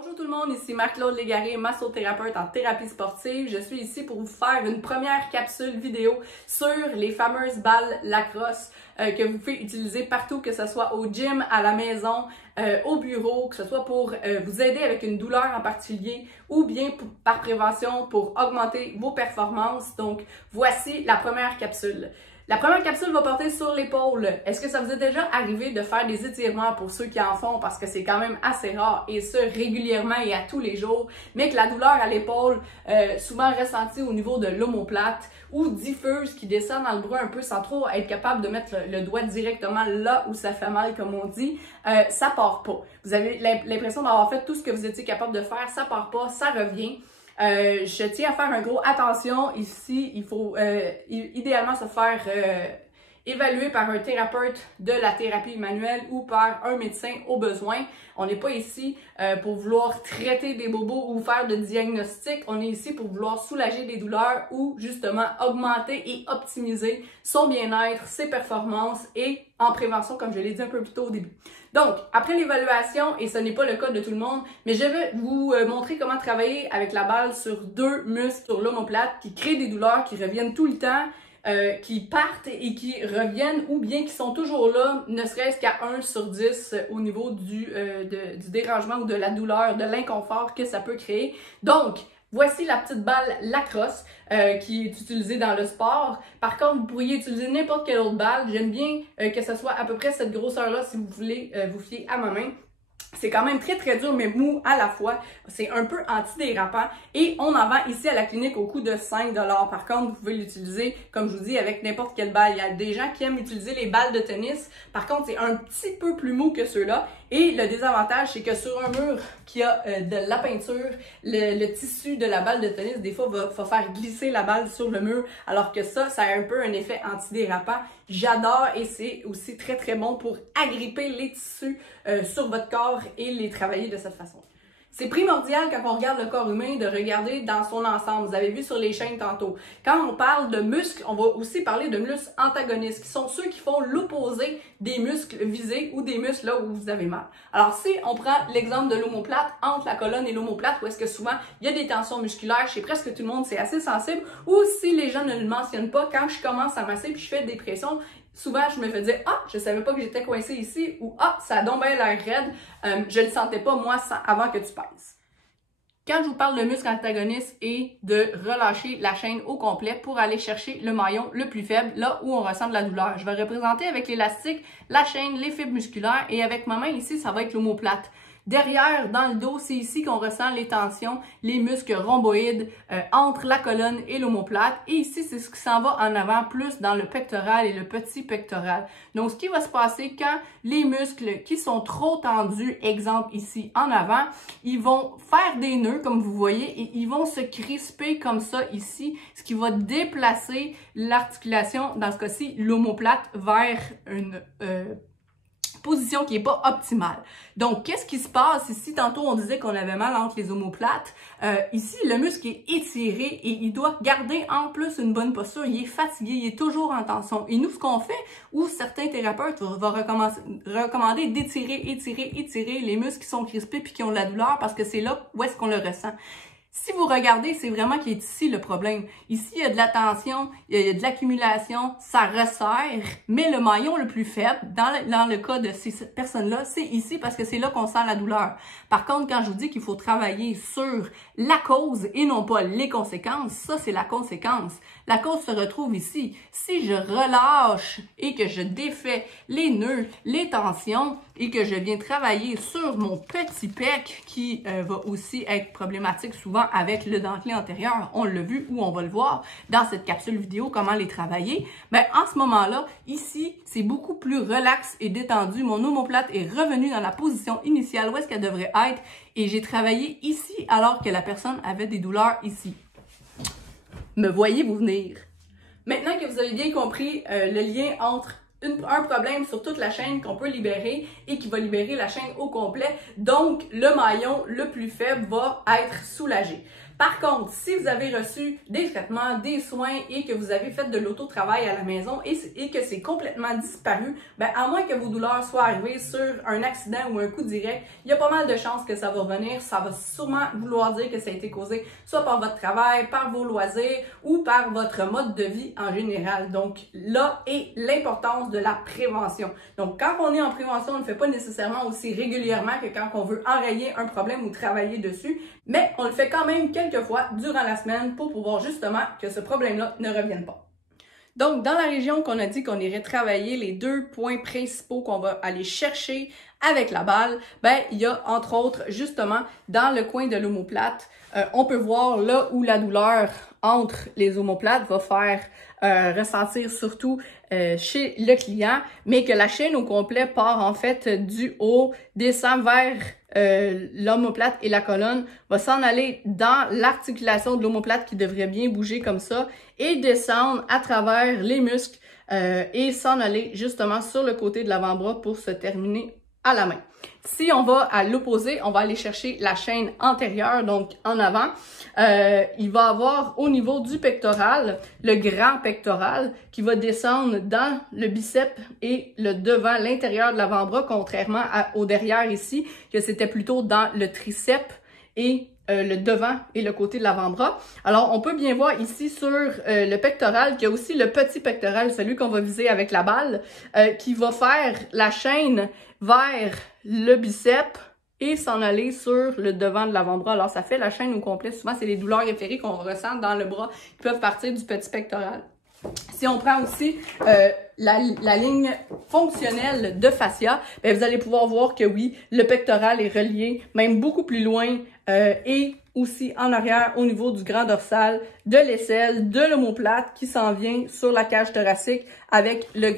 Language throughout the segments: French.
Bonjour tout le monde, ici Marc-Claude Légaré, massothérapeute en thérapie sportive. Je suis ici pour vous faire une première capsule vidéo sur les fameuses balles lacrosse que vous pouvez utiliser partout, que ce soit au gym, à la maison, au bureau, que ce soit pour vous aider avec une douleur en particulier ou bien par prévention pour augmenter vos performances. Donc, voici la première capsule. La première capsule va porter sur l'épaule. Est-ce que ça vous est déjà arrivé de faire des étirements pour ceux qui en font parce que c'est quand même assez rare et ce régulièrement et à tous les jours, mais que la douleur à l'épaule, souvent ressentie au niveau de l'omoplate ou diffuse qui descend dans le bras un peu sans trop être capable de mettre le doigt directement là où ça fait mal comme on dit, ça part pas. Vous avez l'impression d'avoir fait tout ce que vous étiez capable de faire, ça part pas, ça revient. Je tiens à faire un gros attention ici, il faut idéalement se faire évaluer par un thérapeute de la thérapie manuelle ou par un médecin au besoin. On n'est pas ici pour vouloir traiter des bobos ou faire de diagnostic, on est ici pour vouloir soulager des douleurs ou justement augmenter et optimiser son bien-être, ses performances et en prévention comme je l'ai dit un peu plus tôt au début. Donc, après l'évaluation, et ce n'est pas le cas de tout le monde, mais je vais vous montrer comment travailler avec la balle sur deux muscles sur l'omoplate qui créent des douleurs qui reviennent tout le temps, qui partent et qui reviennent ou bien qui sont toujours là, ne serait-ce qu'à 1 sur 10 au niveau du dérangement ou de la douleur, de l'inconfort que ça peut créer. Donc, voici la petite balle lacrosse qui est utilisée dans le sport. Par contre, vous pourriez utiliser n'importe quelle autre balle. J'aime bien que ce soit à peu près cette grosseur-là si vous voulez vous fier à ma main. C'est quand même très dur mais mou à la fois. C'est un peu antidérapant et on en vend ici à la clinique au coût de 5 $. Par contre, vous pouvez l'utiliser, comme je vous dis, avec n'importe quelle balle. Il y a des gens qui aiment utiliser les balles de tennis. Par contre, c'est un petit peu plus mou que ceux-là. Et le désavantage, c'est que sur un mur qui a de la peinture, le tissu de la balle de tennis, des fois, va faire glisser la balle sur le mur, alors que ça a un peu un effet antidérapant. J'adore et c'est aussi très bon pour agripper les tissus sur votre corps et les travailler de cette façon. C'est primordial quand on regarde le corps humain de regarder dans son ensemble. Vous avez vu sur les chaînes tantôt. Quand on parle de muscles, on va aussi parler de muscles antagonistes, qui sont ceux qui font l'opposé des muscles visés ou des muscles là où vous avez mal. Alors si on prend l'exemple de l'omoplate, entre la colonne et l'omoplate, où est-ce que souvent il y a des tensions musculaires, chez presque tout le monde c'est assez sensible, ou si les gens ne le mentionnent pas, quand je commence à masser puis je fais des pressions, souvent, je me fais dire « Ah, je savais pas que j'étais coincée ici » ou « Ah, ça a donc bien l'air raide, je le sentais pas moi avant que tu pèses ». Quand je vous parle de muscle antagoniste et de relâcher la chaîne au complet pour aller chercher le maillon le plus faible, là où on ressent de la douleur. Je vais représenter avec l'élastique, la chaîne, les fibres musculaires et avec ma main ici, ça va être l'omoplate. Derrière, dans le dos, c'est ici qu'on ressent les tensions, les muscles rhomboïdes entre la colonne et l'omoplate. Et ici, c'est ce qui s'en va en avant, plus dans le pectoral et le petit pectoral. Donc, ce qui va se passer quand les muscles qui sont trop tendus, exemple ici en avant, ils vont faire des nœuds, comme vous voyez, et ils vont se crisper comme ça ici, ce qui va déplacer l'articulation, dans ce cas-ci, l'omoplate vers une position qui n'est pas optimale. Donc, qu'est-ce qui se passe ici? Tantôt, on disait qu'on avait mal entre les omoplates. Ici, le muscle est étiré et il doit garder en plus une bonne posture. Il est fatigué, il est toujours en tension. Et nous, ce qu'on fait, ou certains thérapeutes vont recommander d'étirer, étirer les muscles qui sont crispés puis qui ont de la douleur parce que c'est là où est-ce qu'on le ressent. Si vous regardez, c'est vraiment qu'il est ici le problème. Ici, il y a de la tension, il y a de l'accumulation, ça resserre, mais le maillon le plus faible, dans le cas de ces personnes-là, c'est ici parce que c'est là qu'on sent la douleur. Par contre, quand je vous dis qu'il faut travailler sur la cause et non pas les conséquences, ça, c'est la conséquence. La cause se retrouve ici. Si je relâche et que je défais les nœuds, les tensions et que je viens travailler sur mon petit pec qui va aussi être problématique souvent avec le dentelé antérieur, on l'a vu ou on va le voir dans cette capsule vidéo, comment les travailler, ben en ce moment-là, ici, c'est beaucoup plus relax et détendu. Mon omoplate est revenue dans la position initiale où est-ce qu'elle devrait être et j'ai travaillé ici alors que la personne avait des douleurs ici. Me voyez-vous venir? Maintenant que vous avez bien compris le lien entre un problème sur toute la chaîne qu'on peut libérer et qui va libérer la chaîne au complet. Donc, le maillon le plus faible va être soulagé. Par contre, si vous avez reçu des traitements, des soins et que vous avez fait de l'auto-travail à la maison et que c'est complètement disparu, ben à moins que vos douleurs soient arrivées sur un accident ou un coup direct, il y a pas mal de chances que ça va revenir. Ça va sûrement vouloir dire que ça a été causé soit par votre travail, par vos loisirs ou par votre mode de vie en général. Donc là est l'importance de la prévention. Donc quand on est en prévention, on ne le fait pas nécessairement aussi régulièrement que quand on veut enrayer un problème ou travailler dessus, mais on le fait quand même quelques fois durant la semaine pour pouvoir justement que ce problème-là ne revienne pas. Donc, dans la région qu'on a dit qu'on irait travailler, les 2 points principaux qu'on va aller chercher avec la balle, ben il y a entre autres justement dans le coin de l'omoplate, on peut voir là où la douleur entre les omoplates va faire ressentir surtout chez le client, mais que la chaîne au complet part en fait du haut, descend vers l'omoplate et la colonne, va s'en aller dans l'articulation de l'omoplate qui devrait bien bouger comme ça et descendre à travers les muscles et s'en aller justement sur le côté de l'avant-bras pour se terminer à la main. Si on va à l'opposé, on va aller chercher la chaîne antérieure, donc en avant. Il va avoir au niveau du pectoral, le grand pectoral qui va descendre dans le biceps et le devant, l'intérieur de l'avant-bras, contrairement au derrière ici, que c'était plutôt dans le triceps et le devant et le côté de l'avant-bras. Alors, on peut bien voir ici sur le pectoral qu'il y a aussi le petit pectoral, celui qu'on va viser avec la balle, qui va faire la chaîne vers le biceps et s'en aller sur le devant de l'avant-bras. Alors, ça fait la chaîne au complet. Souvent, c'est les douleurs référées qu'on ressent dans le bras qui peuvent partir du petit pectoral. Si on prend aussi la ligne fonctionnelle de fascia, bien, vous allez pouvoir voir que oui, le pectoral est relié, même beaucoup plus loin et aussi en arrière au niveau du grand dorsal, de l'aisselle, de l'omoplate qui s'en vient sur la cage thoracique avec le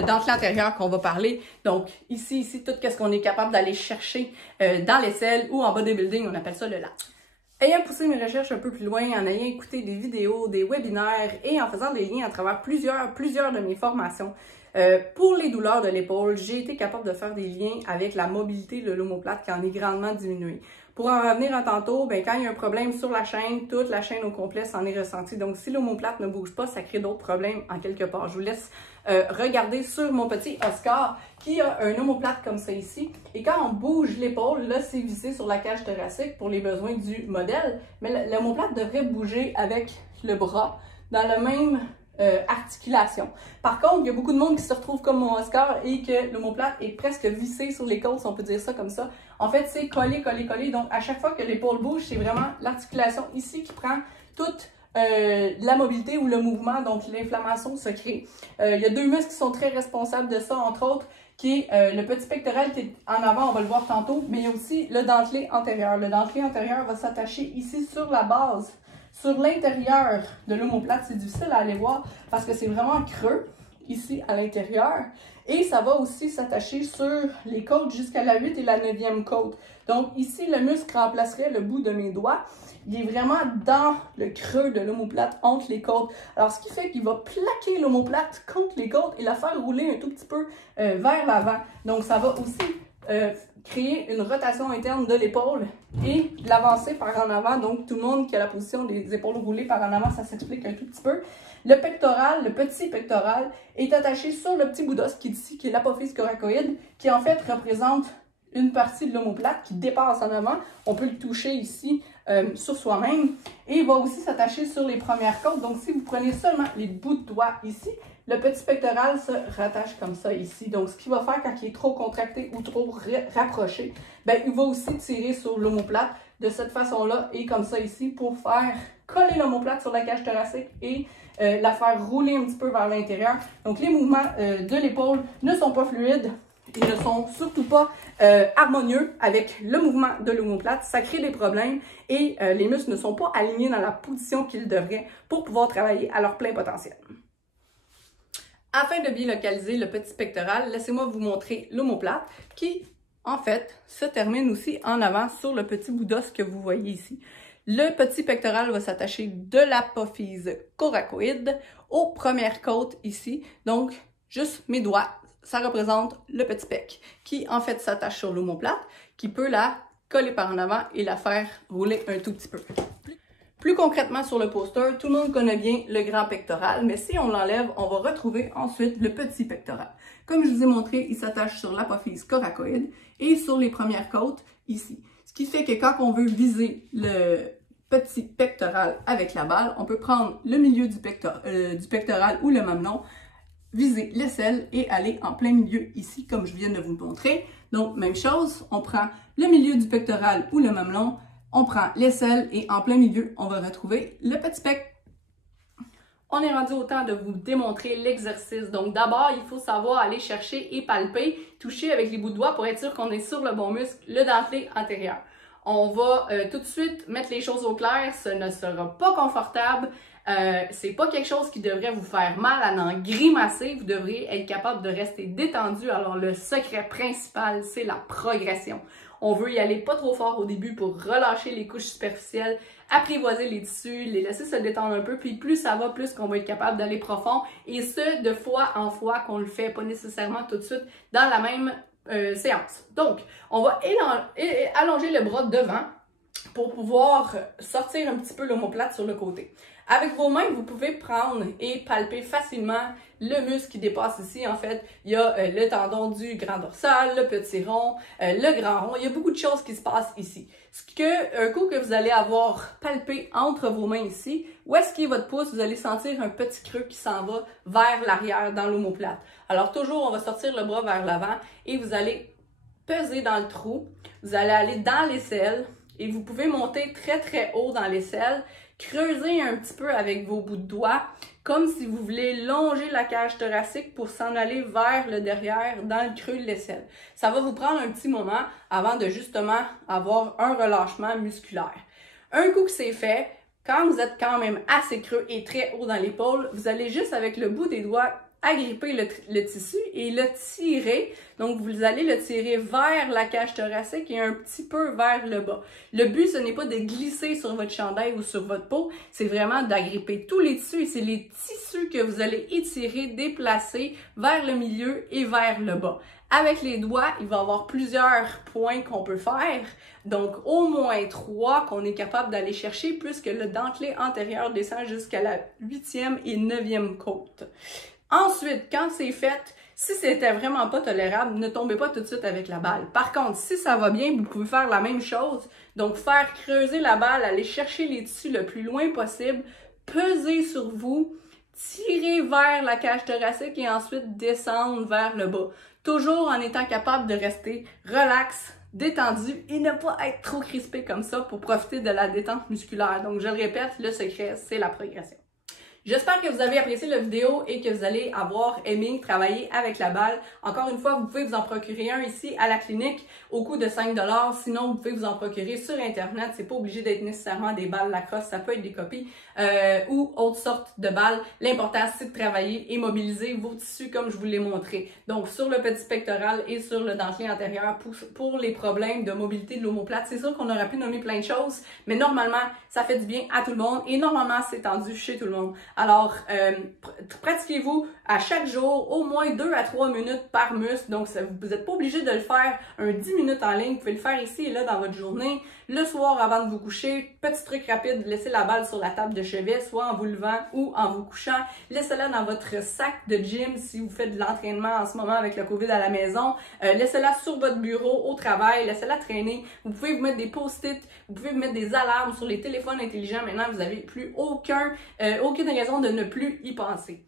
dentelé antérieur qu'on va parler. Donc ici, tout ce qu'on est capable d'aller chercher dans l'aisselle ou en bodybuilding, on appelle ça le lat. Ayant poussé mes recherches un peu plus loin, en ayant écouté des vidéos, des webinaires et en faisant des liens à travers plusieurs de mes formations, pour les douleurs de l'épaule, j'ai été capable de faire des liens avec la mobilité de l'omoplate qui en est grandement diminuée. Pour en revenir à tantôt, ben, quand il y a un problème sur la chaîne, toute la chaîne au complet s'en est ressentie. Donc, si l'omoplate ne bouge pas, ça crée d'autres problèmes en quelque part. Je vous laisse regarder sur mon petit Oscar qui a un omoplate comme ça ici. Et quand on bouge l'épaule, là, c'est vissé sur la cage thoracique pour les besoins du modèle. Mais l'omoplate devrait bouger avec le bras dans le même articulation. Par contre, il y a beaucoup de monde qui se retrouve comme mon Oscar et que l'omoplate est presque vissé sur les côtes, si on peut dire ça comme ça. En fait, c'est collé. Donc, à chaque fois que l'épaule bouge, c'est vraiment l'articulation ici qui prend toute la mobilité ou le mouvement, donc l'inflammation se crée. Il y a 2 muscles qui sont très responsables de ça, entre autres, qui est le petit pectoral qui est en avant, on va le voir tantôt, mais il y a aussi le dentelé antérieur. Le dentelé antérieur va s'attacher ici sur la base. Sur l'intérieur de l'omoplate, c'est difficile à aller voir parce que c'est vraiment creux ici à l'intérieur. Et ça va aussi s'attacher sur les côtes jusqu'à la 8 et la 9e côte. Donc ici, le muscle remplacerait le bout de mes doigts. Il est vraiment dans le creux de l'omoplate entre les côtes. Alors ce qui fait qu'il va plaquer l'omoplate contre les côtes et la faire rouler un tout petit peu vers l'avant. Donc ça va aussi créer une rotation interne de l'épaule et l'avancer par en avant. Donc, tout le monde qui a la position des épaules roulées par en avant, ça s'explique un tout petit peu. Le pectoral, le petit pectoral, est attaché sur le petit bout d'os qui est ici, qui est l'apophyse coracoïde, qui en fait représente une partie de l'omoplate qui dépasse en avant. On peut le toucher ici sur soi-même. Et il va aussi s'attacher sur les premières côtes. Donc, si vous prenez seulement les bouts de doigts ici, le petit pectoral se rattache comme ça ici. Donc, ce qu'il va faire quand il est trop contracté ou trop rapproché, ben, il va aussi tirer sur l'omoplate de cette façon-là et comme ça ici pour faire coller l'omoplate sur la cage thoracique et la faire rouler un petit peu vers l'intérieur. Donc, les mouvements de l'épaule ne sont pas fluides. Ils ne sont surtout pas harmonieux avec le mouvement de l'omoplate. Ça crée des problèmes et les muscles ne sont pas alignés dans la position qu'ils devraient pour pouvoir travailler à leur plein potentiel. Afin de bien localiser le petit pectoral, laissez-moi vous montrer l'omoplate qui, en fait, se termine aussi en avant sur le petit bout d'os que vous voyez ici. Le petit pectoral va s'attacher de l'apophyse coracoïde aux premières côtes ici. Donc, juste mes doigts, ça représente le petit pec qui, en fait, s'attache sur l'omoplate, qui peut la coller par en avant et la faire rouler un tout petit peu. Plus concrètement sur le poster, tout le monde connaît bien le grand pectoral, mais si on l'enlève, on va retrouver ensuite le petit pectoral. Comme je vous ai montré, il s'attache sur l'apophyse coracoïde et sur les premières côtes ici. Ce qui fait que quand on veut viser le petit pectoral avec la balle, on peut prendre le milieu du pectoral ou le mamelon, viser l'aisselle et aller en plein milieu ici, comme je viens de vous le montrer. Donc, même chose, on prend le milieu du pectoral ou le mamelon, on prend l'aisselle et en plein milieu, on va retrouver le petit pec. On est rendu au temps de vous démontrer l'exercice. Donc d'abord, il faut savoir aller chercher et palper, toucher avec les bouts de doigts pour être sûr qu'on est sur le bon muscle, le dentelé antérieur. On va tout de suite mettre les choses au clair, ce ne sera pas confortable. C'est pas quelque chose qui devrait vous faire mal à en grimacer, vous devriez être capable de rester détendu. Alors le secret principal, c'est la progression. On veut y aller pas trop fort au début pour relâcher les couches superficielles, apprivoiser les tissus, les laisser se détendre un peu, puis plus ça va, plus qu'on va être capable d'aller profond, et ce, de fois en fois qu'on le fait, pas nécessairement tout de suite dans la même séance. Donc, on va allonger le bras devant pour pouvoir sortir un petit peu l'omoplate sur le côté. Avec vos mains, vous pouvez prendre et palper facilement le muscle qui dépasse ici. En fait, il y a le tendon du grand dorsal, le petit rond, le grand rond. Il y a beaucoup de choses qui se passent ici. Un coup que vous allez avoir palpé entre vos mains ici, où est-ce qu'il est votre pouce, vous allez sentir un petit creux qui s'en va vers l'arrière dans l'omoplate. Alors toujours, on va sortir le bras vers l'avant et vous allez peser dans le trou. Vous allez aller dans l'aisselle et vous pouvez monter très très haut dans l'aisselle. Creusez un petit peu avec vos bouts de doigts, comme si vous voulez longer la cage thoracique pour s'en aller vers le derrière, dans le creux de l'aisselle. Ça va vous prendre un petit moment avant de justement avoir un relâchement musculaire. Un coup que c'est fait, quand vous êtes quand même assez creux et très haut dans l'épaule, vous allez juste avec le bout des doigts agripper le tissu et le tirer. Donc, vous allez le tirer vers la cage thoracique et un petit peu vers le bas. Le but, ce n'est pas de glisser sur votre chandail ou sur votre peau, c'est vraiment d'agripper tous les tissus et c'est les tissus que vous allez étirer, déplacer vers le milieu et vers le bas. Avec les doigts, il va y avoir plusieurs points qu'on peut faire. Donc, au moins 3 qu'on est capable d'aller chercher puisque le dentelé antérieur descend jusqu'à la 8e et 9e côte. Ensuite, quand c'est fait, si c'était vraiment pas tolérable, ne tombez pas tout de suite avec la balle. Par contre, si ça va bien, vous pouvez faire la même chose. Donc, faire creuser la balle, aller chercher les tissus le plus loin possible, peser sur vous, tirer vers la cage thoracique et ensuite descendre vers le bas. Toujours en étant capable de rester relax, détendu et ne pas être trop crispé comme ça pour profiter de la détente musculaire. Donc, je le répète, le secret, c'est la progression. J'espère que vous avez apprécié la vidéo et que vous allez avoir aimé travailler avec la balle. Encore une fois, vous pouvez vous en procurer un ici à la clinique au coût de 5 $. Sinon, vous pouvez vous en procurer sur Internet. C'est pas obligé d'être nécessairement des balles Lacrosse, ça peut être des copies ou autres sortes de balles. L'important, c'est de travailler et mobiliser vos tissus comme je vous l'ai montré. Donc, sur le petit pectoral et sur le dentelé antérieur pour les problèmes de mobilité de l'omoplate. C'est sûr qu'on aurait pu nommer plein de choses, mais normalement, ça fait du bien à tout le monde et normalement, c'est tendu chez tout le monde. Alors, pratiquez-vous à chaque jour au moins 2 à 3 minutes par muscle. Donc, vous n'êtes pas obligé de le faire un 10 minutes en ligne. Vous pouvez le faire ici et là dans votre journée. Le soir avant de vous coucher, petit truc rapide, laissez la balle sur la table de chevet, soit en vous levant ou en vous couchant. Laissez-la dans votre sac de gym si vous faites de l'entraînement en ce moment avec le COVID à la maison. Laissez-la sur votre bureau, au travail, laissez-la traîner. Vous pouvez vous mettre des post-it, vous pouvez vous mettre des alarmes sur les téléphones intelligents. Maintenant, vous n'avez plus aucune raison de ne plus y penser.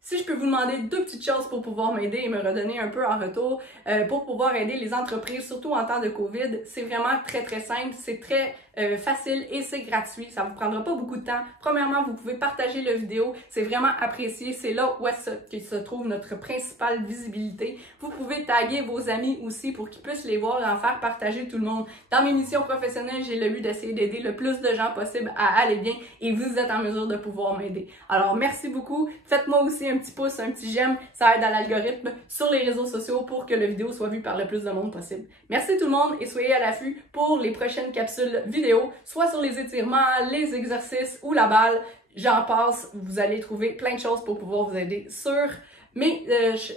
Si je peux vous demander 2 petites choses pour pouvoir m'aider et me redonner un peu en retour, pour pouvoir aider les entreprises, surtout en temps de COVID, c'est vraiment très très simple, c'est très facile et c'est gratuit. Ça vous prendra pas beaucoup de temps. Premièrement, vous pouvez partager la vidéo, c'est vraiment apprécié. C'est là où se trouve notre principale visibilité. Vous pouvez taguer vos amis aussi pour qu'ils puissent les voir et en faire partager tout le monde. Dans mes missions professionnelles, j'ai le but d'essayer d'aider le plus de gens possible à aller bien et vous êtes en mesure de pouvoir m'aider. Alors, merci beaucoup. Faites-moi aussi un petit pouce, un petit j'aime. Ça aide à l'algorithme sur les réseaux sociaux pour que la vidéo soit vue par le plus de monde possible. Merci tout le monde et soyez à l'affût pour les prochaines capsules vidéo, soit sur les étirements, les exercices ou la balle. J'en passe, vous allez trouver plein de choses pour pouvoir vous aider sur mes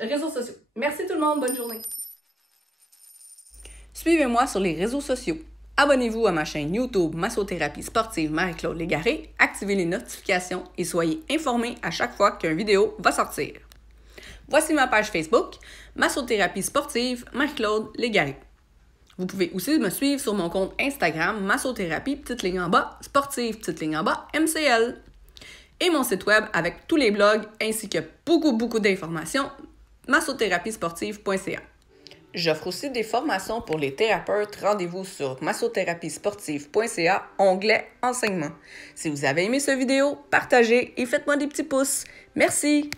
réseaux sociaux. Merci tout le monde, bonne journée. Suivez-moi sur les réseaux sociaux. Abonnez-vous à ma chaîne YouTube Massothérapie sportive Marie-Claude Légaré, activez les notifications et soyez informés à chaque fois qu'une vidéo va sortir. Voici ma page Facebook Massothérapie sportive Marie-Claude Légaré. Vous pouvez aussi me suivre sur mon compte Instagram Massothérapie petite ligne en bas, sportive petite ligne en bas, MCL. Et mon site web avec tous les blogs ainsi que beaucoup d'informations, massotherapiesportive.ca. J'offre aussi des formations pour les thérapeutes. Rendez-vous sur massotherapiesportive.ca, onglet enseignement. Si vous avez aimé cette vidéo, partagez et faites-moi des petits pouces. Merci!